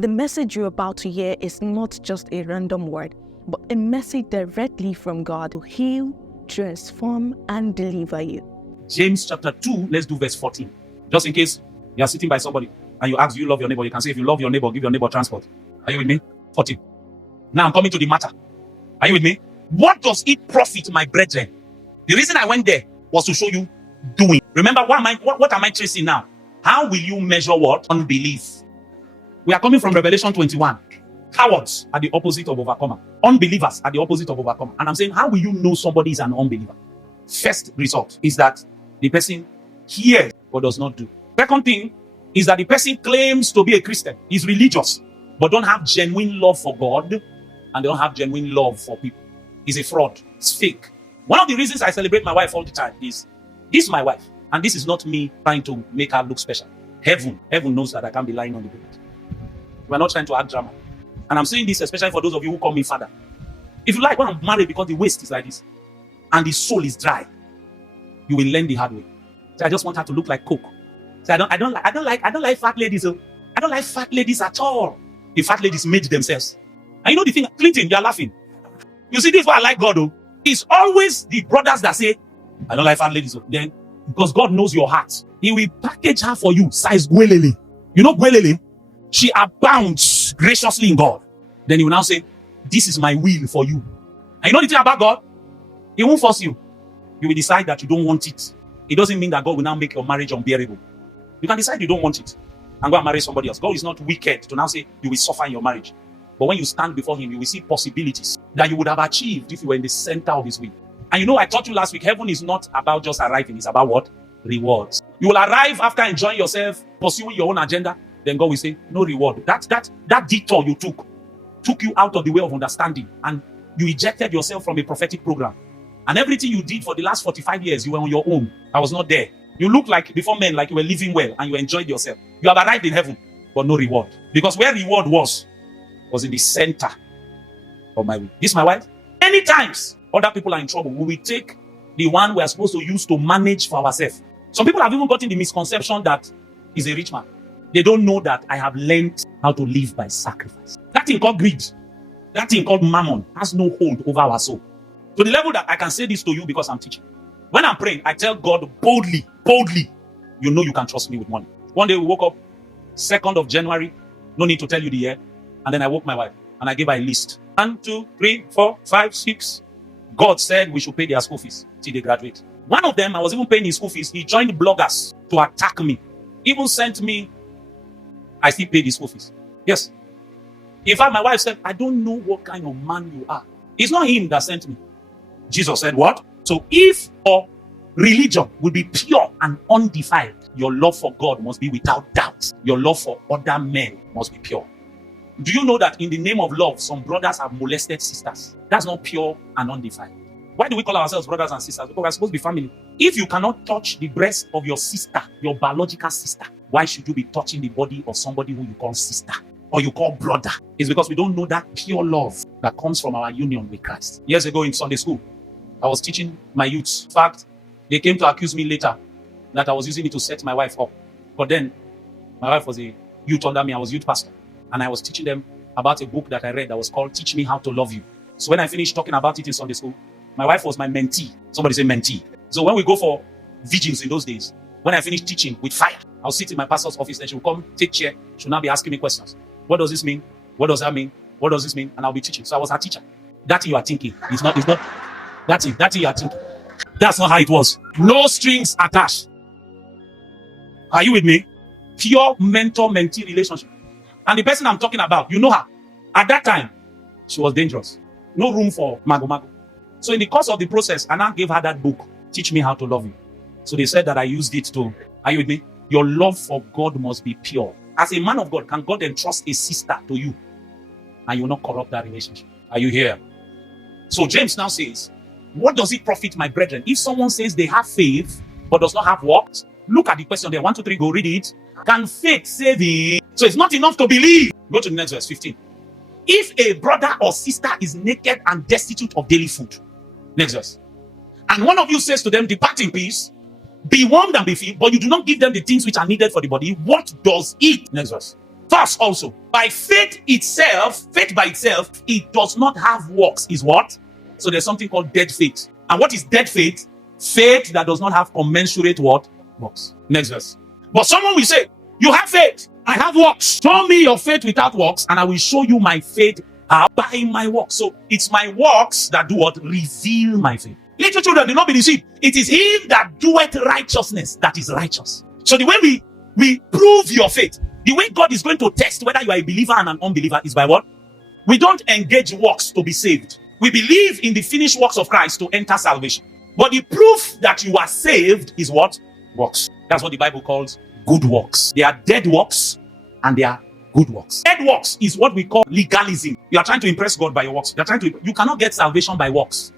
The message you're about to hear is not just a random word, but a message directly from God to heal, transform, and deliver you. James chapter 2, let's do verse 14. Just in case you are sitting by somebody and you ask, do you love your neighbor? You can say, if you love your neighbor, give your neighbor transport. Are you with me? 14. Now I'm coming to the matter. Are you with me? What does it profit, my brethren? The reason I went there was to show you doing. Remember, what am I tracing now? How will you measure what? Unbelief. We are coming from Revelation 21. Cowards are the opposite of overcomer. Unbelievers are the opposite of overcomer. And I'm saying, how will you know somebody is an unbeliever? First result is that the person hears but does not do. Second thing is that the person claims to be a Christian, is religious, but don't have genuine love for God and they don't have genuine love for people. It's a fraud. It's fake. One of the reasons I celebrate my wife all the time is, this is my wife, and this is not me trying to make her look special. Heaven knows that I can't be lying on the bed. We're not trying to act drama. And I'm saying this especially for those of you who call me father. If you like, when I'm married, because the waist is like this and the soul is dry, you will learn the hard way. So I just want her to look like Coke. So I don't like fat ladies. I don't like fat ladies at all. The fat ladies made themselves. And you know the thing, Clinton, you're laughing. You see, this is why I like God, though. It's always the brothers that say, I don't like fat ladies. Then, because God knows your heart, He will package her for you, size Gwelele. You know Gwelele? She abounds graciously in God. Then He will now say, this is my will for you. And you know the thing about God? He won't force you. You will decide that you don't want it. It doesn't mean that God will now make your marriage unbearable. You can decide you don't want it and go and marry somebody else. God is not wicked to now say you will suffer in your marriage. But when you stand before Him, you will see possibilities that you would have achieved if you were in the center of His will. And you know, I taught you last week, heaven is not about just arriving. It's about what? Rewards. You will arrive after enjoying yourself, pursuing your own agenda. Then God will say, no reward. That detour you took you out of the way of understanding. And you ejected yourself from a prophetic program. And everything you did for the last 45 years, you were on your own. I was not there. You look like, before men, like you were living well and you enjoyed yourself. You have arrived in heaven, but no reward. Because where reward was in the center of my will. This is my wife. Many times, other people are in trouble. We will take the one we are supposed to use to manage for ourselves. Some people have even gotten the misconception that he's a rich man. They don't know that I have learned how to live by sacrifice. That thing called greed, that thing called mammon has no hold over our soul. To the level that I can say this to you because I'm teaching. When I'm praying, I tell God boldly, you know you can trust me with money. One day we woke up, 2nd of January, no need to tell you the year. And then I woke my wife and I gave her a list. 1, 2, 3, 4, 5, 6. God said we should pay their school fees till they graduate. One of them, I was even paying his school fees. He joined bloggers to attack me. Even sent me, I still paid his school fees. Yes. In fact, my wife said, I don't know what kind of man you are. It's not him that sent me. Jesus said what? So if your religion will be pure and undefiled, your love for God must be without doubt. Your love for other men must be pure. Do you know that in the name of love, some brothers have molested sisters? That's not pure and undefiled. Why do we call ourselves brothers and sisters? Because we're supposed to be family. If you cannot touch the breast of your sister, your biological sister, why should you be touching the body of somebody who you call sister or you call brother? It's because we don't know that pure love that comes from our union with Christ. Years ago in Sunday school, I was teaching my youths. In fact, they came to accuse me later that I was using it to set my wife up. But then, my wife was a youth under me. I was youth pastor. And I was teaching them about a book that I read that was called Teach Me How to Love You. So when I finished talking about it in Sunday school, my wife was my mentee. Somebody say mentee. So when we go for vigils in those days, when I finished teaching with fire, I'll sit in my pastor's office and she'll come, take chair. She'll now be asking me questions. What does this mean? What does that mean? What does this mean? And I'll be teaching. So I was her teacher. That thing you are thinking. It's not. That thing you are thinking. That's not how it was. No strings attached. Are you with me? Pure mentor-mentee relationship. And the person I'm talking about, you know her. At that time, she was dangerous. No room for mago. So in the course of the process, Anna gave her that book, Teach Me How to Love You. So they said that I used it to, are you with me? Your love for God must be pure. As a man of God, can God entrust a sister to you? And you will not corrupt that relationship. Are you here? So James now says, what does it profit, my brethren? If someone says they have faith, but does not have works, look at the question there. 1, 2, 3, go read it. Can faith save it? So it's not enough to believe. Go to the next verse, 15. If a brother or sister is naked and destitute of daily food, next verse, and one of you says to them, depart in peace, be warmed and be filled, but you do not give them the things which are needed for the body, what does it? Next verse. Thus also, By faith itself, faith by itself, it does not have works, is what? So there's something called dead faith. And what is dead faith? Faith that does not have commensurate what? Works. Next verse. But someone will say, you have faith, I have works. Show me your faith without works, and I will show you my faith by my works. So it's my works that do what? Reveal my faith. Little children, do not be deceived. It is him that doeth righteousness that is righteous. So the way we prove your faith, the way God is going to test whether you are a believer and an unbeliever is by what? We don't engage works to be saved. We believe in the finished works of Christ to enter salvation. But the proof that you are saved is what? Works. That's what the Bible calls good works. They are dead works and they are good works. Dead works is what we call legalism. You are trying to impress God by your works. You cannot get salvation by works.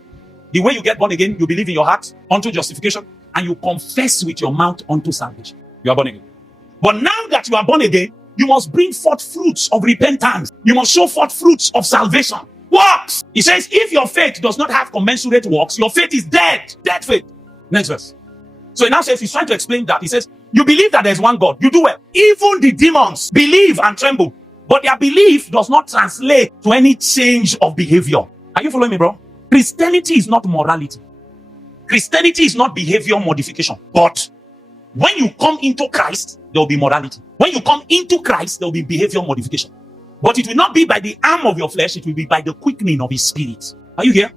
The way you get born again, you believe in your heart unto justification and you confess with your mouth unto salvation. You are born again. But now that you are born again, you must bring forth fruits of repentance. You must show forth fruits of salvation. Works. He says, if your faith does not have commensurate works, your faith is dead. Dead faith. Next verse. So he now says, he's trying to explain that. He says, you believe that there's one God. You do well. Even the demons believe and tremble. But their belief does not translate to any change of behavior. Are you following me, bro? Christianity is not morality. Christianity is not behavior modification. But when you come into Christ, there will be morality. When you come into Christ, there will be behavior modification. But it will not be by the arm of your flesh, it will be by the quickening of his spirit. Are you here?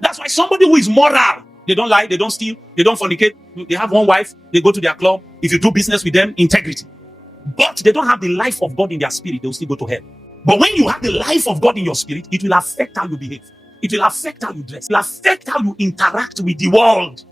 That's why somebody who is moral, they don't lie, they don't steal, they don't fornicate, they have one wife, they go to their club. If you do business with them, integrity. But they don't have the life of God in their spirit, they will still go to hell. But when you have the life of God in your spirit, it will affect how you behave. It will affect how you dress. It will affect how you interact with the world.